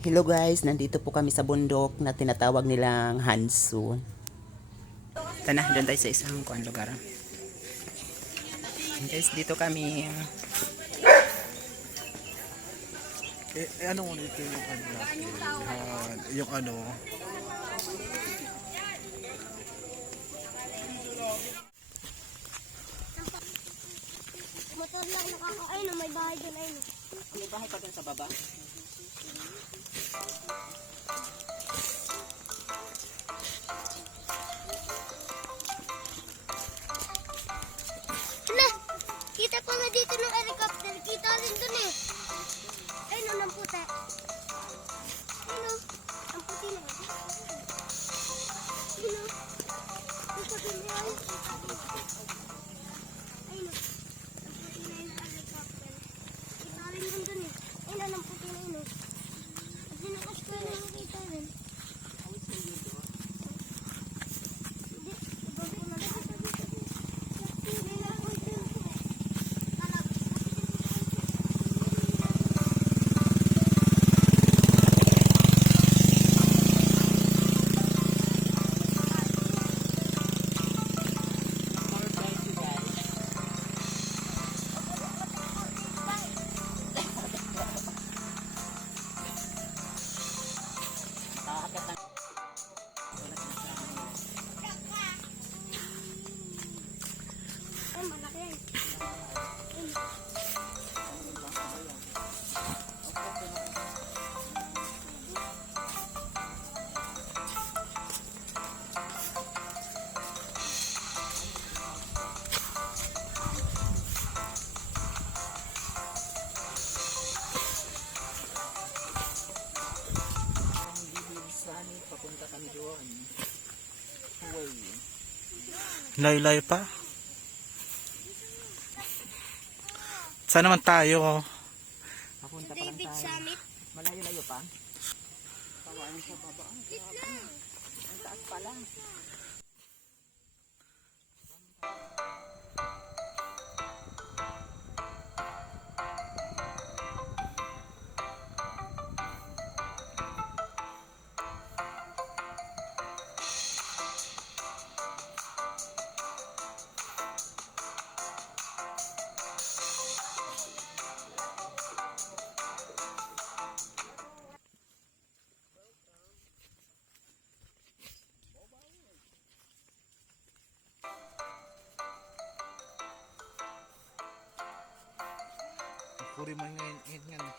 Hello guys, nandito po kami sa bundok na tinatawag nilang Hansu. Tana, doon tayo sa isang kuan lugar. Guys, dito kami. Ano mo dito yung ano natin? Yung ano? Motor lang nakakain, may bahay doon ayun. May bahay pa doon sa baba. Hala, kita ko na dito ng helicopter. Kita rin doon eh. Ayun o, ng puti. Ayun o, ang puti na. Ayun o, ang puti na yun. Ayun o, ang puti na yung helicopter. Kita rin yun doon eh. Ayun o, ang puti na yun o. At sinakaskwela yung kita rin. Hindi, iba ko na dito dito. Hindi na po dito. Ay, malaki. Papunta kami doon. Laylay pa? Saan naman tayo? Papunta pa lang David tayo. Summit. Malayo-layo pa. Pawain sa baba. Ang taas pa lang. Puri man ngayon nga.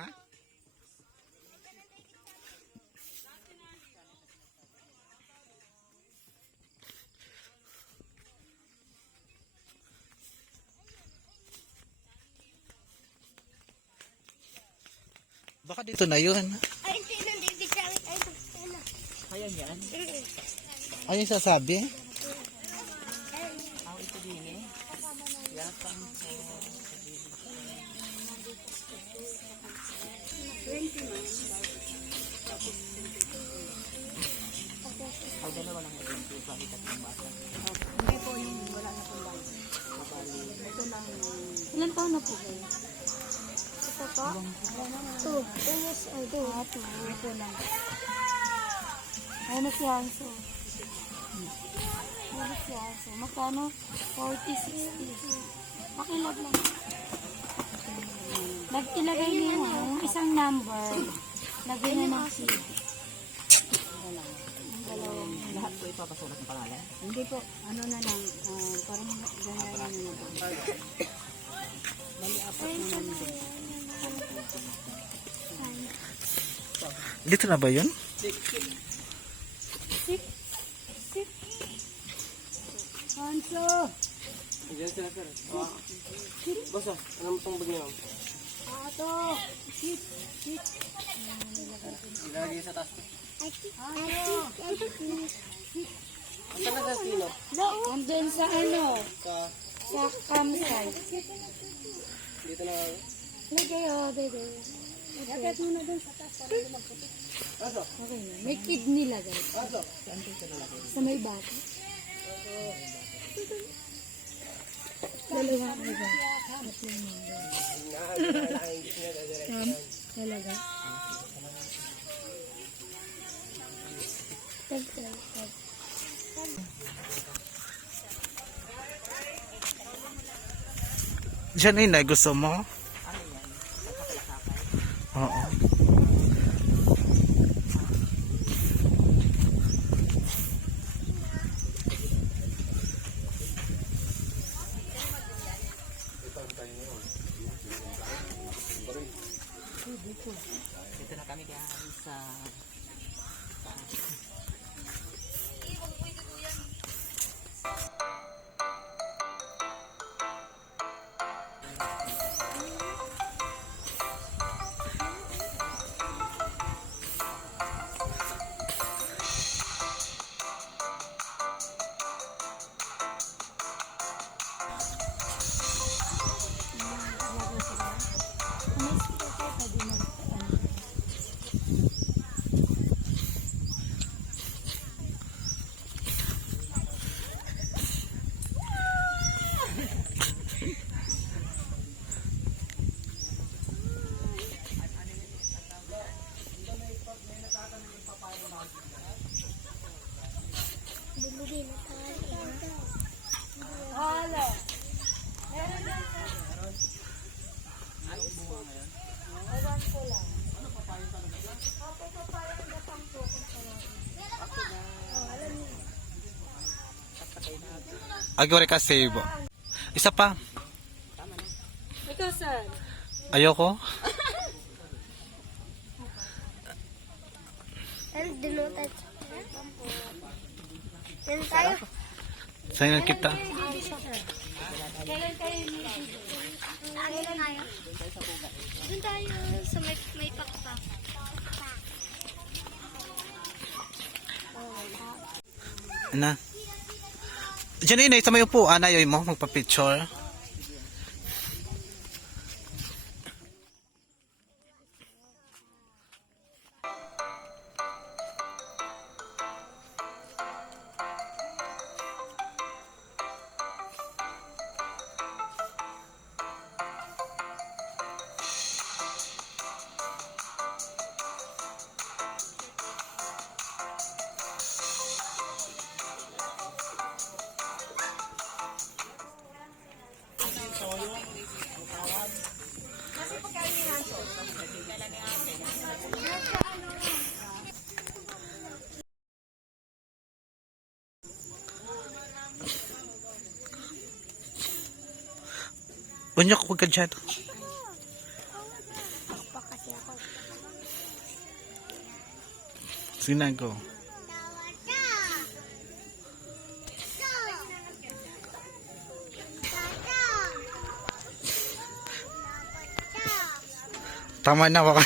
Ha? Baka dito na yun. Ay, hindi na David Summit. Ay, ayun na. Ayan yan. Ano yung sasabi? Ako ito din eh. Yakang sa... Ay, dalawa lang ito. Bakit at yung bata? Hindi po yun, wala na pong bago. Ito lang. Ilan taon na po kayo? Ito po? 2 years old. Ah, 2. Ito lang. Ayun na si Hanso. Ayun na si Hanso. Magkano? 40, 60. Makilag lang. Nagtilagay niyo yung isang number. Lagyan na ng seed. Dalawang. Lahat ko ipapasulat ng pangalan. Hindi po. Ano na lang. Parang ganyan na lang. Bali, apat na lang din. Dito na ba yun? Hanso! Diyan sila sir. Boss, anong itong bag niyo? Ilagay sa taas. Andun sa ano? Sa campsite. Dito na. Lagay dede. Lagay mo na dun sa taas para hindi magputi. Okay na. May kidney lagay. Sa may bata. Dalawa ka ba? Tatlong mundo. Talaga? Diyan Inay, gusto mo? Oo. Dito na kami guys sa Bumili na tayo. Halo. Ewan ko lang. Agore ka save. Isa pa. Ikaw, sir. Ayoko. And denoted. Yan tayo. Sa'yo kita. Kailan kayo Kailan tayo? Doon tayo sa may pakpak. Na. Diyan Inay, sa may upuan, ayaw mo magpa-picture. Unyak, huwag ka dyan. Pakpak kasi ako. Sinago. Tama na, waka.